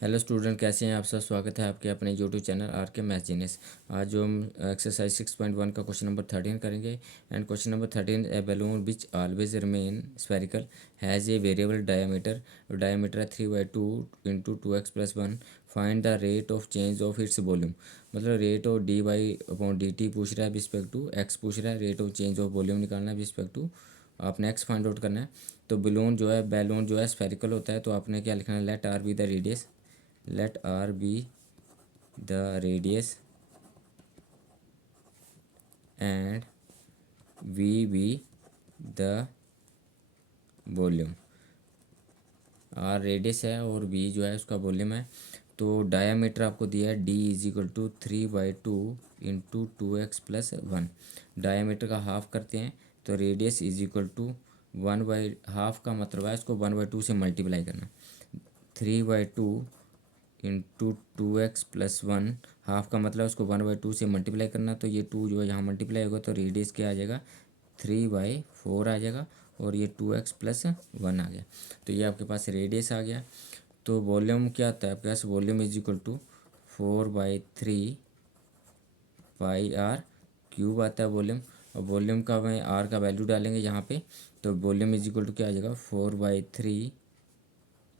Hello student, कैसे हैं आप सब। स्वागत है आपके अपने यूट्यूब चैनल आर के मैथ जीनियस। आज जो हम एक्सरसाइज 6.1 का क्वेश्चन नंबर 13 करेंगे। And question number 13, A balloon which always remain spherical has a variable diameter. Diameter है 3/2 into 2x+1। Find the rate of change of its volume. मतलब rate of dy/dt पूछ रहा है रिस्पेक्ट टू एक्स पूछ रहा है। Rate of change of volume निकालना है रिस्पेक्ट टू आपने एक्स फाइंड आउट करना है। तो बैलून जो है स्फेरिकल होता है, तो आपने क्या लिखना है, let R be the radius. let r be the radius and v be the volume। r radius है और v जो है उसका वॉल्यूम है। तो डायामीटर आपको दिया है d = 3/2 इंटू 2x+1। डायामीटर का हाफ करते हैं तो रेडियस = 1/2 का मतलब है इसको 1/2 से मल्टीप्लाई करना। 3/2 इंटू 2x+1, हाफ का मतलब उसको 1/2 से मल्टीप्लाई करना। तो ये 2 जो है यहाँ मल्टीप्लाई होगा तो रेडियस क्या आ जाएगा, 3/4 आ जाएगा। और ये 2x+1 आ गया। तो ये आपके पास रेडियस आ गया। तो वॉल्यूम क्या आता है आपके पास, वॉल्यूम = 4/3 पाई r³ आता है वॉल्यूम। और वॉल्यूम का मैं आर का वैल्यू डालेंगे यहाँ पे। तो वॉल्यूम क्या आ जाएगा,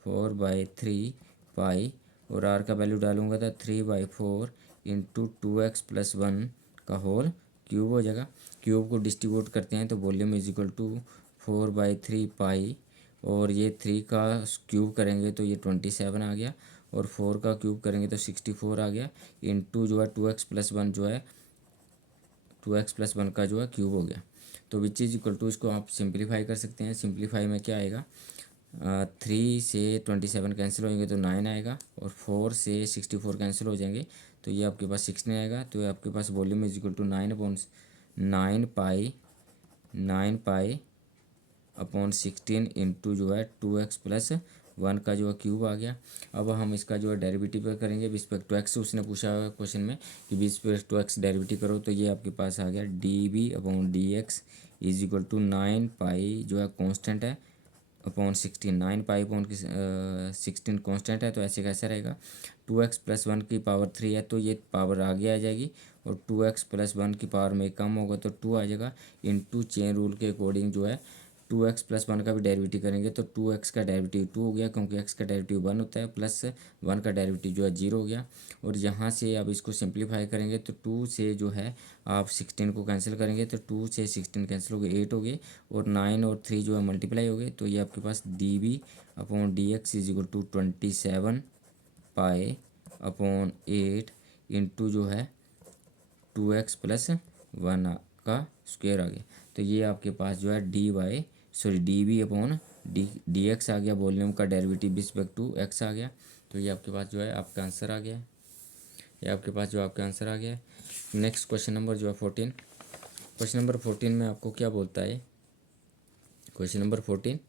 4/3 पाई, और आर का वैल्यू डालूंगा तो 3/4 इंटू 2x+1 का होल क्यूब हो जाएगा। क्यूब को डिस्ट्रीब्यूट करते हैं तो वॉल्यूम = 4/3 पाई, और ये 3 का क्यूब करेंगे तो ये 27 आ गया, और 4 का क्यूब करेंगे तो 64 आ गया। इंटू जो है 2x+1 जो है 2x+1 का जो है क्यूब हो गया। तो विच इज इक्वल टू, इसको आप सिंप्लीफाई कर सकते हैं। सिंप्लीफाई में क्या आएगा, 3 से 27 कैंसिल हो जाएंगे तो 9 आएगा, और 4 से 64 कैंसिल हो जाएंगे तो ये आपके पास 16 आएगा। तो आपके पास वॉल्यूम = 9/16 इंटू जो है 2x+1 का जो है क्यूब आ गया। अब हम इसका जो है डेरिवेटिव करेंगे रिस्पेक्ट टू एक्स। उसने पूछा हुआ क्वेश्चन में कि रिस्पेक्ट टू एक्स डेरिवेटिव करो, तो ये आपके पास आ गया dv/dx = 9 पाई जो है कॉन्स्टेंट है अपॉन 16। 9 पाई/16 कॉन्स्टेंट है, तो ऐसे कैसा रहेगा, 2x+1 की पावर 3 है तो ये पावर आगे आ जाएगी, और 2x+1 की पावर में कम होगा तो 2 आ जाएगा। इंटू चेन रूल के अकॉर्डिंग जो है 2x+1 का भी डेरिवेटिव करेंगे तो 2x का डेरिवेटिव 2 हो गया, क्योंकि x का डेरिवेटिव 1 होता है, प्लस 1 का डेरिवेटिव जो है 0 हो गया। और यहाँ से अब इसको सिंप्लीफाई करेंगे तो 2 से जो है आप 16 को कैंसिल करेंगे तो 2 से 16 कैंसिल हो गए, 8 हो गए, और 9 और 3 जो है मल्टीप्लाई हो गए। तो ये आपके पास dv/dx = 27 पाई/8 इंटू जो है 2x+1 का स्क्वायर आ गया। तो ये आपके पास जो है dv/dx आ गया। वॉल्यूम का डेरिवेटिव रिस्पेक्ट टू एक्स आ गया। तो ये आपके पास जो है आपका आंसर आ गया है। ये आपके पास जो आपका आंसर आ गया है। नेक्स्ट क्वेश्चन नंबर जो है 14। क्वेश्चन नंबर 14 में आपको क्या बोलता है, क्वेश्चन नंबर 14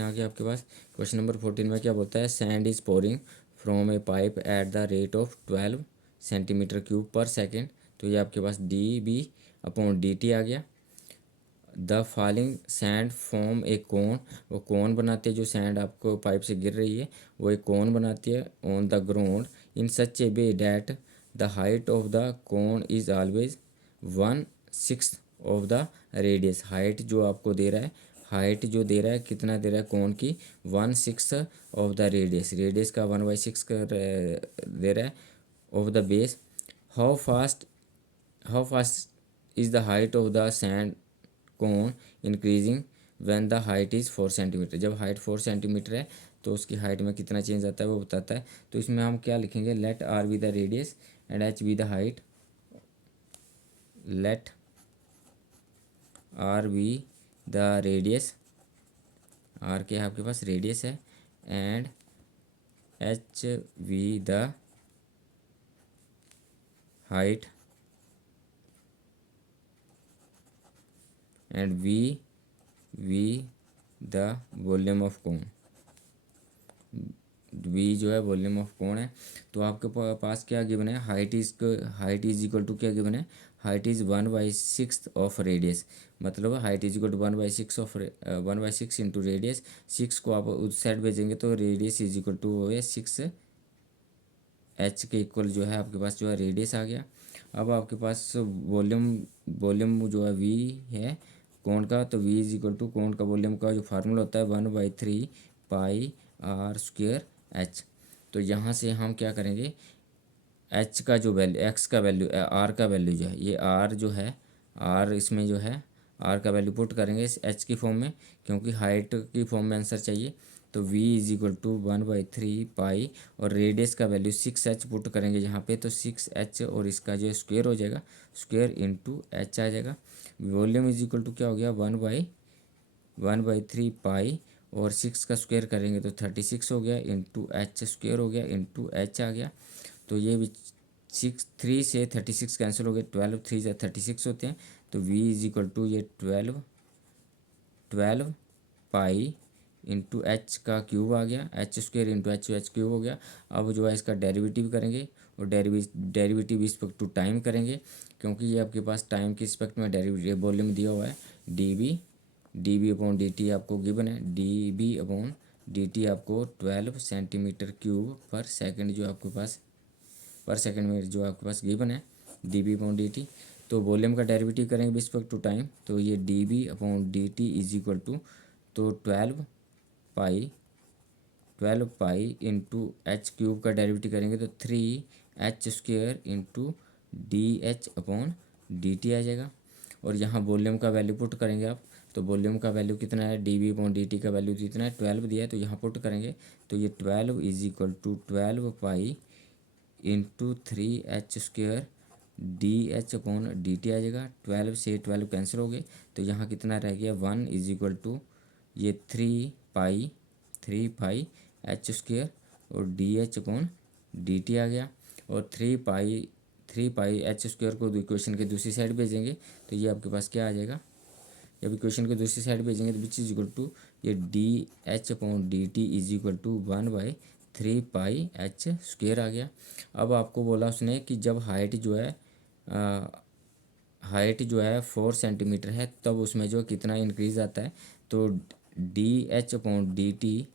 आ गया आपके पास। क्वेश्चन नंबर 14 में क्या बोलता है, sand is pouring from A pipe at the rate of 12 cm³ पर सेकेंड। तो ये आपके पास dv/dt आ गया। द फॉलिंग सैंड फॉर्म ए कोन। वो कोन बनाती है, जो सैंड आपको पाइप से गिर रही है वो एक कोन बनाती है on the ground in such A way that the height of the cone is always 1/6 of the radius. Height जो आपको दे रहा है, हाइट जो दे रहा है, कितना दे रहा है कोन की, 1/6 ऑफ द रेडियस। रेडियस का 1/6 दे रहा है of the base. How fast how fast is the height of the sand cone increasing when the height is 4 centimetre. जब हाइट 4 सेंटीमीटर है तो उसकी हाइट में कितना चेंज आता है वो बताता है। तो इसमें हम क्या लिखेंगे, let R be the radius and H be the height. Let R be the radius, R के आपके पास रेडियस है, and H be the height, and V the volume of cone. V जो है वॉल्यूम ऑफ कोण है। तो आपके पास क्या गिवन है, हाइट इज इक्वल टू क्या गिवन है, हाइट इज़ 1/6 ऑफ रेडियस, मतलब height is equal to 1/6 of 1/6 into radius. 6 को आप उस साइड भेजेंगे तो रेडियस इज इक्वल टू हो गया 6 एच के इक्वल जो है आपके पास जो है रेडियस आ गया। अब आपके पास वॉल्यूम वॉल्यूम जो है वी है कोण का, तो वी इज इक्वल टू कोण का वॉल्यूम का जो फार्मूला होता है 1/3 पाई आर स्क्वेयर एच। तो यहाँ से हम क्या करेंगे, एच का जो वैल्यू, एक्स का वैल्यू, आर का वैल्यू जो है, ये आर जो है, आर इसमें जो है आर का वैल्यू पुट करेंगे इस एच की फॉर्म में, क्योंकि हाइट की फॉर्म में आंसर चाहिए। तो v इज इक्वल टू 1/3 पाई और रेडियस का वैल्यू 6h पुट करेंगे यहाँ पे, तो 6h और इसका जो स्क्वेयर हो जाएगा, स्क्वेयर इंटू एच आ जाएगा। वॉल्यूम इज इक्वल टू क्या हो गया, 1/3 पाई और 6 का स्क्वेयर करेंगे तो 36 हो गया, इंटू एच स्क्वेयर हो गया, इंटू एच आ गया। तो ये भी 3 से 36 कैंसिल हो गए, 12 3 से 36 होते हैं। तो v इज इक्वल टू ये 12 पाई इंटू एच का क्यूब आ गया, H square into H cube हो गया। अब जो है इसका डेरिवेटिव करेंगे और डेरिवेटिव रिस्पेक्ट टू टाइम करेंगे, क्योंकि ये आपके पास टाइम के रिस्पेक्ट में डेरिवेटिव वॉल्यूम दिया हुआ है। D B upon D T आपको गिवन है, D B upon D T आपको 12 सेंटीमीटर क्यूब पर सेकेंड जो आपके पास पर सेकेंड में जो आपके पास गिवन है, D B upon D T. तो वॉल्यूम का डेरिवेटिव करेंगे रिस्पेक्ट टू टाइम, तो ये D B upon D T is equal to, तो 12 पाई इंटू एच क्यूब का डेरिवेटिव करेंगे तो 3h square into D H upon D T आ जाएगा। और यहाँ वॉल्यूम का वैल्यू पुट करेंगे आप, तो वॉल्यूम का वैल्यू कितना है, D B upon D T का वैल्यू कितना है, 12 दिया है, तो यहाँ पुट करेंगे तो ये 12 is equal to 12 pi into 3h square D H upon D T आ जाएगा। 12 से 12 कैंसिल हो गए, तो यहाँ कितना रह गया, 1 इज इक्वल टू ये 3 पाई एच स्क्वेयर और D H upon D T आ गया। और 3 पाई एच स्क्वेयर को इक्वेशन के दूसरी साइड भेजेंगे तो ये आपके पास क्या आ जाएगा, जब इक्वेशन को दूसरी साइड भेजेंगे तो विच इज इक्वल टू ये D H upon D T is equal to 1/3 pi H square आ गया। अब आपको बोला उसने कि जब हाइट जो है 4 सेंटीमीटर है तब उसमें जो कितना इंक्रीज आता है, तो D H upon D T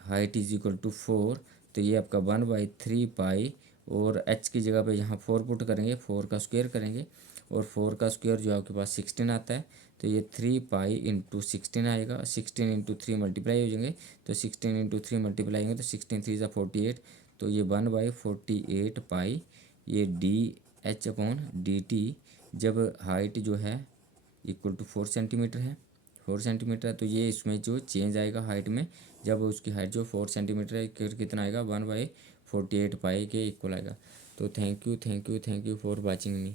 height is equal to 4, तो ये आपका 1/3 पाई और एच की जगह पे यहाँ 4 पुट करेंगे, 4 का स्क्वेयर करेंगे और 4 का स्क्वेयर जो आपके पास 16 आता है, तो ये 3 पाई इंटू 16 आएगा, 16 इंटू 3 मल्टीप्लाई हो जाएंगे, तो 16 इंटू 3 मल्टीप्लाई होंगे तो 16 3 ज़ा 48, तो ये 1/48 पाई ये D H upon D T, जब हाइट जो है इक्वल टू 4 सेंटीमीटर है, 4 सेंटीमीटर है, तो ये इसमें जो चेंज आएगा हाइट में, जब उसकी हाइट जो 4 सेंटीमीटर है कितना आएगा, 1/48 पाई के इक्वल आएगा। तो thank you for watching me.